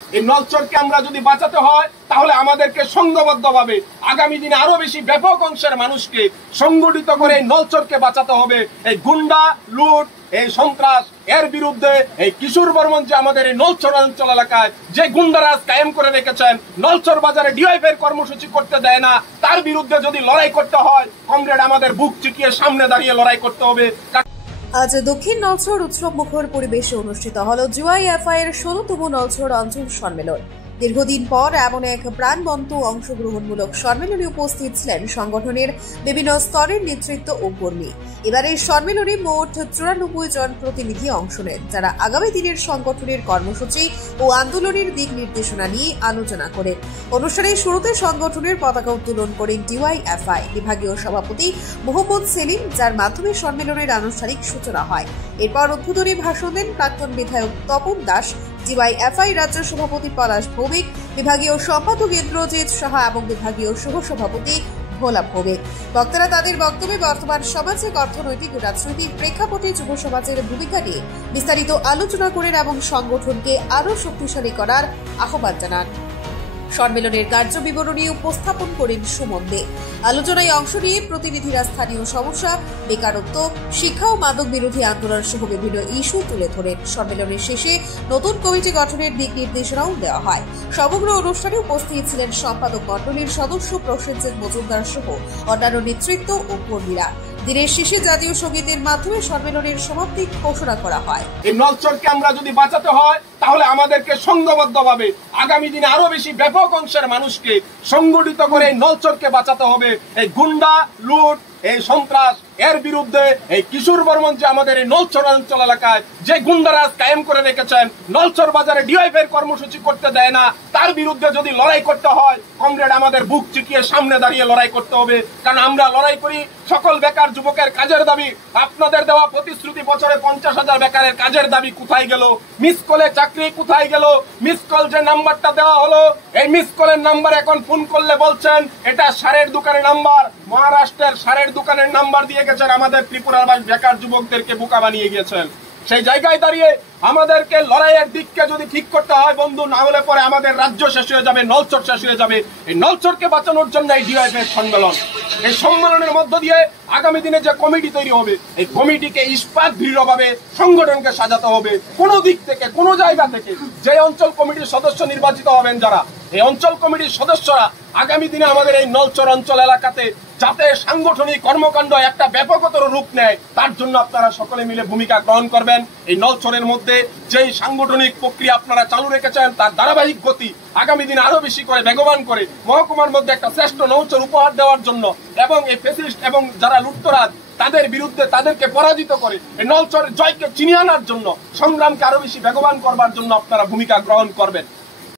এই নলচরকে আমরা যদি বাঁচাতে হয় তাহলে আমাদেরকে সংঘবদ্ধভাবে আগামী দিনে আরো বেশি ব্যাপক অংশের মানুষকে সংগঠিত করে এই নলচরকে বাঁচাতে হবে। এই গুন্ডা লুট, এই সন্ত্রাস এর বিরুদ্ধে এই কিশোর বর্মন যে আমাদের এই নলচর অঞ্চল এলাকায় যে গুন্ডারাজ কায়েম করে রেখেছেন, নলচর বাজারে ডিওয়াইফের কর্মসূচি করতে দেয় না, তার বিরুদ্ধে যদি লড়াই করতে হয় কমরেড আমাদের বুক চিকিয়ে সামনে দাঁড়িয়ে লড়াই করতে হবে। আজ দক্ষিণ নলছড় উৎসব মুখর পরিবেশে অনুষ্ঠিত হল জিওআইএফআই এর ১৬তম নলছড় অঞ্চল সম্মেলন। দীর্ঘদিন পর এমন এক প্রাণবন্ত অংশগ্রহণমূলক সম্মেলনে উপস্থিত ছিলেন সংগঠনের বিভিন্ন স্তরের নেতৃত্ব ও কর্মী। এবারের সম্মেলনে মোট ৯৪ জন প্রতিনিধি অংশ নেন, যারা আগামী দিনের সংগঠনের কর্মসূচি ও আন্দোলনের দিক নির্দেশনা নিয়ে আলোচনা করেন। অনুষ্ঠানের শুরুতে সংগঠনের পতাকা উত্তোলন করেন ডিওয়াইএফআই বিভাগীয় সভাপতি মোহাম্মদ সেলিম, যার মাধ্যমে সম্মেলনের আনুষ্ঠানিক সূচনা হয়। এরপর উদ্বোধনী ভাষণ দেন প্রাক্তন বিধায়ক তপন দাস, ডিওয়াইএফআই রাজ্য সভাপতি পলাশ ভৌমিক, বিভাগীয় সম্পাদক ইন্দ্রজিৎ সাহা এবং বিভাগীয় সহ সভাপতি ভোলা ভৌমিক। বক্তারা তাদের বক্তব্যে বর্তমান সামাজিক, অর্থনৈতিক ও রাজনৈতিক প্রেক্ষাপটে যুব সমাজের ভূমিকা নিয়ে বিস্তারিত আলোচনা করেন এবং সংগঠনকে আরও শক্তিশালী করার আহ্বান জানান। সম্মেলনের কার্য বিবরণী উপস্থাপন করেন সুমন দে। আলোচনায় অংশ নিয়ে প্রতিনিধিরা স্থানীয় সমস্যা, বেকারত্ব, শিক্ষা ও মাদক বিরোধী আন্দোলন সহ বিভিন্ন ইস্যু তুলে ধরেন। সম্মেলনের শেষে নতুন কমিটি গঠনের দিক নির্দেশনাও দেওয়া হয়। সমগ্র অনুষ্ঠানে উপস্থিত ছিলেন সম্পাদক মণ্ডলীর সদস্য প্রসেনজিৎ মজুমদার সহ অন্যান্য নেতৃত্ব ও কর্মীরা। দিনের শেষে জাতীয় সঙ্গীতের মাধ্যমে সম্মেলনের সমাপ্তি ঘোষণা করা হয়। এই নলচরকে আমরা যদি বাঁচাতে হয় তাহলে আমাদেরকে সংঘবদ্ধভাবে আগামী দিনে আরো বেশি ব্যাপক অংশের মানুষকে সংগঠিত করে এই নলচরকে বাঁচাতে হবে। এই গুন্ডা লুট, এই সন্ত্রাস এর বিরুদ্ধে এই কিশোর বর্মন যে আমাদের এই নলচর অঞ্চল এলাকায় যে গুন্ডারাজ কায়েম করে রেখেছেন, নলচর বাজারে ডিওয়াইফের কর্মসূচি করতে দেয় না, তার বিরুদ্ধে যদি লড়াই করতে হয় কমরেড আমাদের বুক চিকিয়ে সামনে দাঁড়িয়ে লড়াই করতে হবে। কারণ আমরা লড়াই করি সকল বেকার যুবকের কাজের দাবি। আপনাদের দেওয়া প্রতিশ্রুতি বছরে ৫০,০০০ বেকারের কাজের দাবি কোথায় গেল? মিস কলে চাকরি কোথায় গেল? মিস কল যে নাম্বারটা দেওয়া হলো, এই মিস কলের নাম্বার এখন ফোন করলে বলছেন এটা সারের দোকানের নাম্বার। মহারাষ্ট্রের সারের দোকানের নাম্বার দিয়ে গেছেন, আমাদের ত্রিপুরার বেকার যুবকদেরকে বোকা বানিয়ে গিয়েছেন। সেই জায়গায় দাঁড়িয়ে আমাদেরকে লড়াইয়ের দিককে যদি ঠিক করতে হয় বন্ধু, না হলে পরে আমাদের রাজ্য শেষ হয়ে যাবে, নলচর শেষ হয়ে যাবে। এই নলচরকে বাঁচানোর জন্য এই ডিওয়াইএফআই সম্মেলন। এই সম্মেলনের মধ্য দিয়ে আগামী দিনে যে কমিটি তৈরি হবে, এই কমিটিকে ইস্পাত দৃঢ়ভাবে সংগঠনকে সাজাতে হবে। কোন দিক থেকে, কোন জায়গা থেকে যে অঞ্চল কমিটির সদস্য নির্বাচিত হবেন, যারা এই অঞ্চল কমিটির সদস্যরা আগামী দিনে আমাদের এই নলচর অঞ্চল এলাকাতে যাতে সাংগঠনিক কর্মকাণ্ড একটা ব্যাপকতর রূপ নেয়, তার জন্য আপনারা সকলে মিলে ভূমিকা গ্রহণ করবেন। এই নলচরের মধ্যে যেই সাংগঠনিক প্রক্রিয়া আপনারা চালু রেখেছেন তার ধারাবাহিক গতি আগামী দিনে আরো বেশি করে বেগবান করে মহকুমার মধ্যে একটা শ্রেষ্ঠ নলচর উপহার দেওয়ার জন্য এবং এই ফ্যাসিস্ট এবং যারা লুটতরাজ তাদের বিরুদ্ধে তাদেরকে পরাজিত করে এই নলচরের জয়কে চিনিয়ে আনার জন্য সংগ্রামকে আরো বেশি বেগবান করবার জন্য আপনারা ভূমিকা গ্রহণ করবেন।